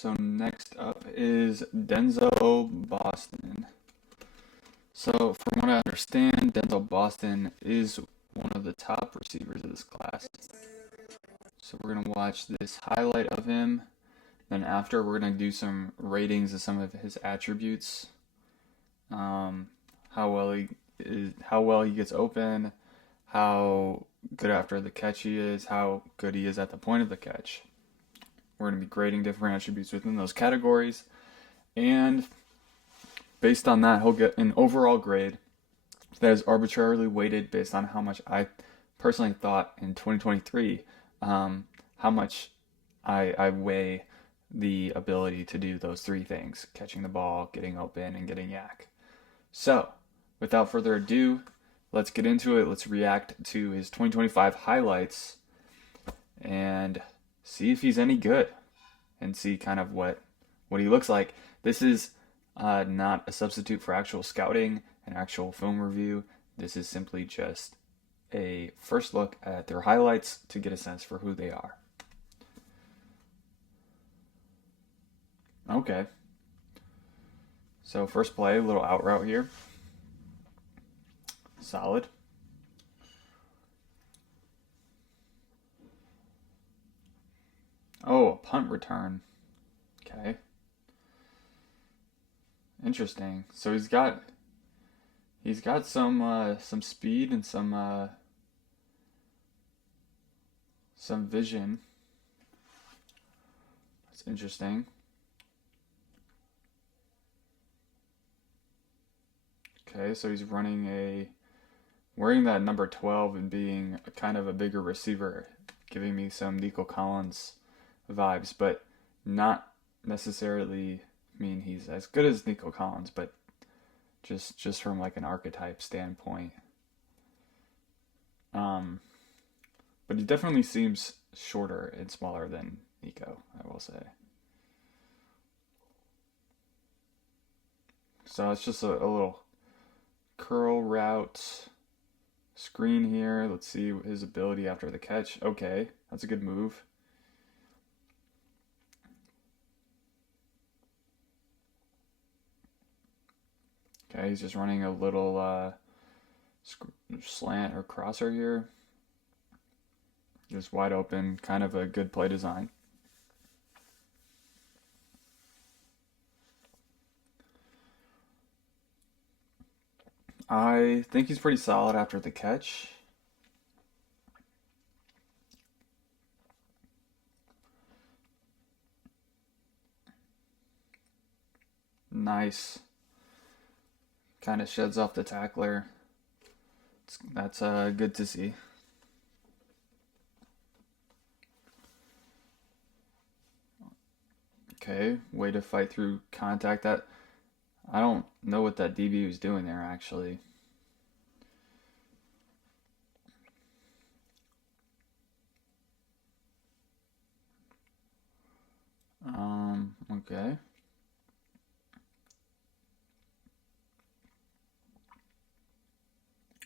So next up is Denzel Boston. So from what I understand, Denzel Boston is one of the top receivers of this class. So we're gonna watch this highlight of him. Then after we're gonna do some ratings of some of his attributes, um, how well he gets open, how good after the catch he is, how good he is at the point of the catch. We're going to be grading different attributes within those categories, and based on that, he'll get an overall grade that is arbitrarily weighted based on how much I personally thought in 2023, how much I weigh the ability to do those three things: catching the ball, getting open, and getting yak. So, without further ado, let's get into it. Let's react to his 2025 highlights and see if he's any good and see kind of what he looks like. This is not a substitute for actual scouting and actual film review. This is simply just a first look at their highlights to get a sense for who they are. Okay. So first play, a little out route here. Solid. Oh, a punt return. Okay. Interesting. So he's got some speed and some vision. That's interesting. Okay, so he's wearing that number 12 and being a kind of a bigger receiver, giving me some Nico Collins vibes, but not necessarily mean he's as good as Nico Collins, but just from like an archetype standpoint. Um, but he definitely seems shorter and smaller than Nico, I will say. So it's just a little curl route screen here. Let's see his ability after the catch. Okay, that's a good move. Okay, he's just running a little slant or crosser here. Just wide open, kind of a good play design. I think he's pretty solid after the catch. Nice. Kind of sheds off the tackler. That's good to see. Okay, way to fight through contact. That I don't know what that DB was doing there actually. Okay.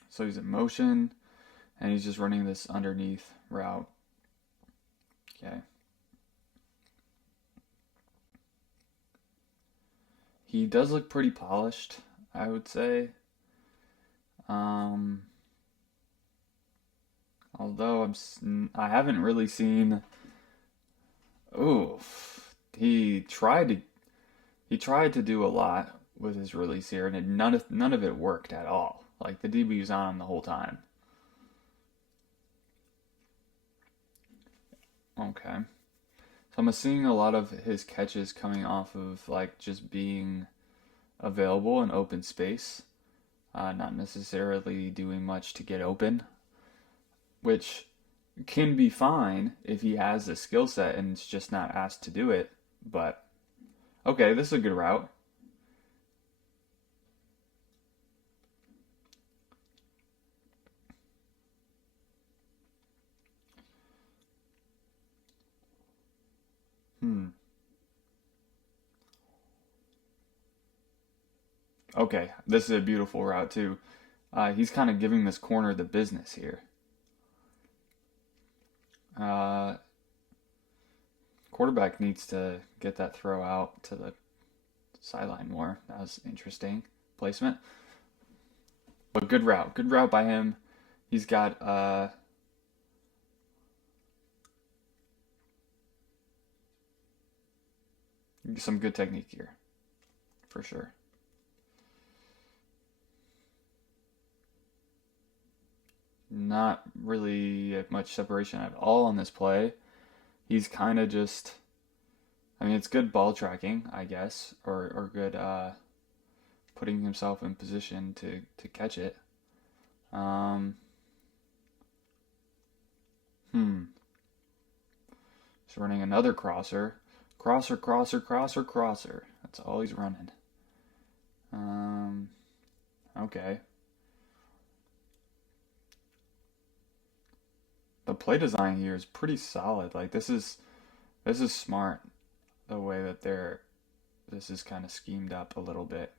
So he's in motion and he's just running this underneath route. Okay. He does look pretty polished, I would say. Um, although I haven't really seen. Oof. He tried to do a lot with his release here, and none of it worked at all. Like the DB was on him the whole time. Okay. So I'm seeing a lot of his catches coming off of like just being available in open space, not necessarily doing much to get open, which can be fine if he has the skill set and it's just not asked to do it. But okay, this is a good route. Hmm. Okay, this is a beautiful route too. He's kind of giving this corner the business here. Uh, Quarterback needs to get that throw out to the sideline more. That was interesting placement. But good route. Good route by him. He's got some good technique here, for sure. Not really much separation at all on this play. He's kind of just, I mean, it's good ball tracking, I guess, or good putting himself in position to catch it. Um, hmm. He's running another crosser. Crosser, crosser, crosser, crosser. That's all he's running. Um, okay. The play design here is pretty solid. Like this is smart the way that this is kind of schemed up a little bit.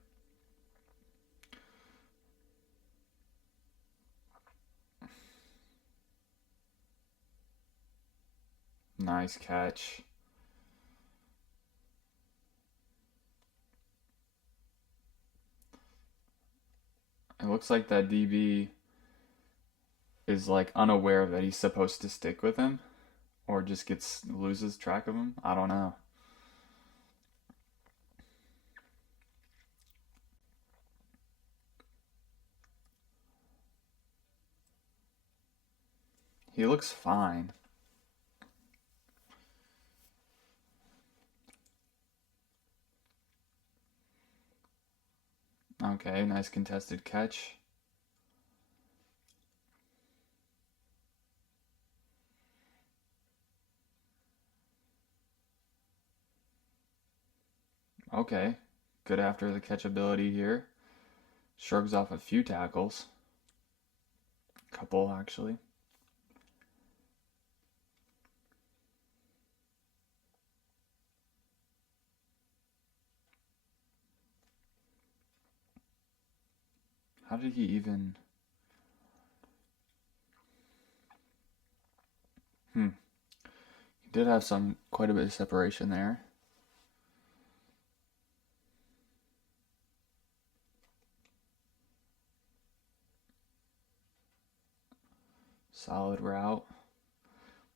Nice catch. It looks like that DB is like unaware that he's supposed to stick with him or just gets loses track of him. I don't know. He looks fine. Okay, nice contested catch. Okay, good after the catchability here. Shrugs off a few tackles. Couple, actually. How did he even. Hmm. He did have quite a bit of separation there. Solid route.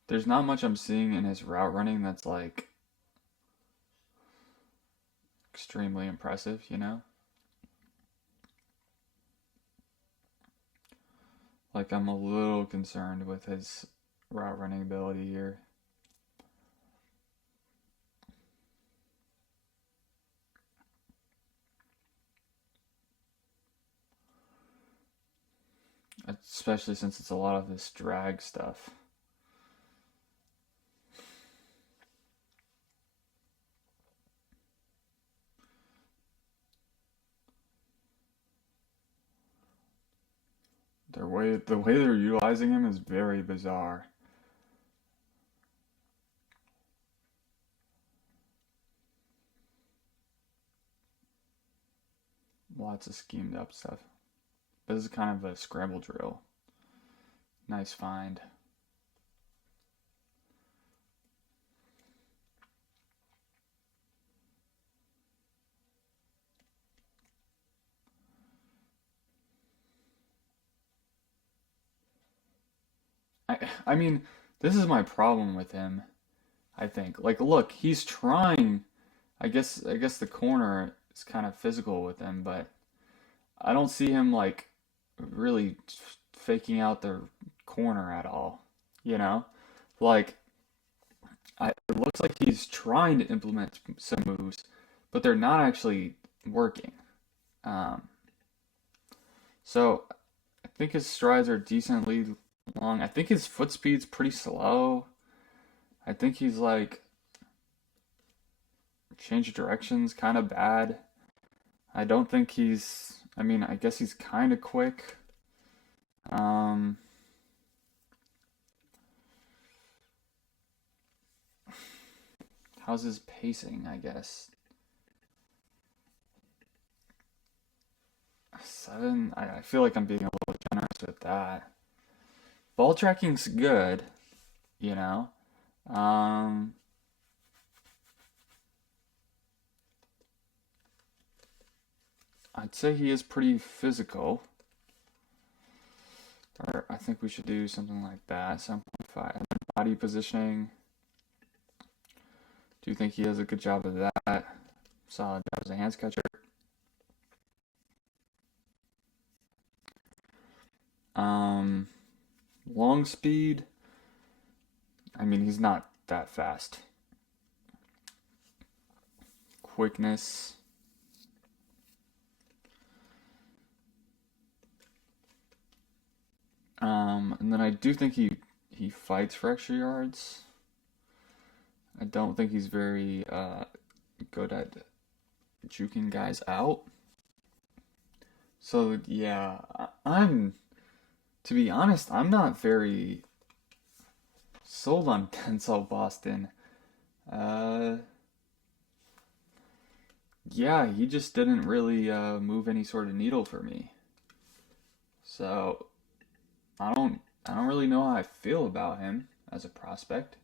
There's not much I'm seeing in his route running that's like extremely impressive, you know? Like I'm a little concerned with his route running ability here. Especially since it's a lot of this drag stuff. The way they're utilizing him is very bizarre. Lots of schemed up stuff. This is kind of a scramble drill. Nice find. I mean, this is my problem with him, I think. Like look, he's trying. I guess the corner is kind of physical with him, but I don't see him like really faking out the corner at all. You know? Like it looks like he's trying to implement some moves, but they're not actually working. Um, so I think his strides are decently long. I think his foot speed's pretty slow. I think he's like change of directions kind of bad. I don't think he's. I mean, I guess he's kind of quick. Um, how's his pacing? I guess 7. I feel like I'm being a little generous with that. Ball tracking's good, you know. Um, I'd say he is pretty physical. Or I think we should do something like that. 7.5. And then body positioning. Do you think he does a good job of that? Solid job as a hands catcher. Long speed. I mean, he's not that fast. Quickness. And then I do think he fights for extra yards. I don't think he's very good at juking guys out. So yeah, I'm to be honest, I'm not very sold on Denzel Boston. Uh, yeah, he just didn't really move any sort of needle for me. So I don't really know how I feel about him as a prospect.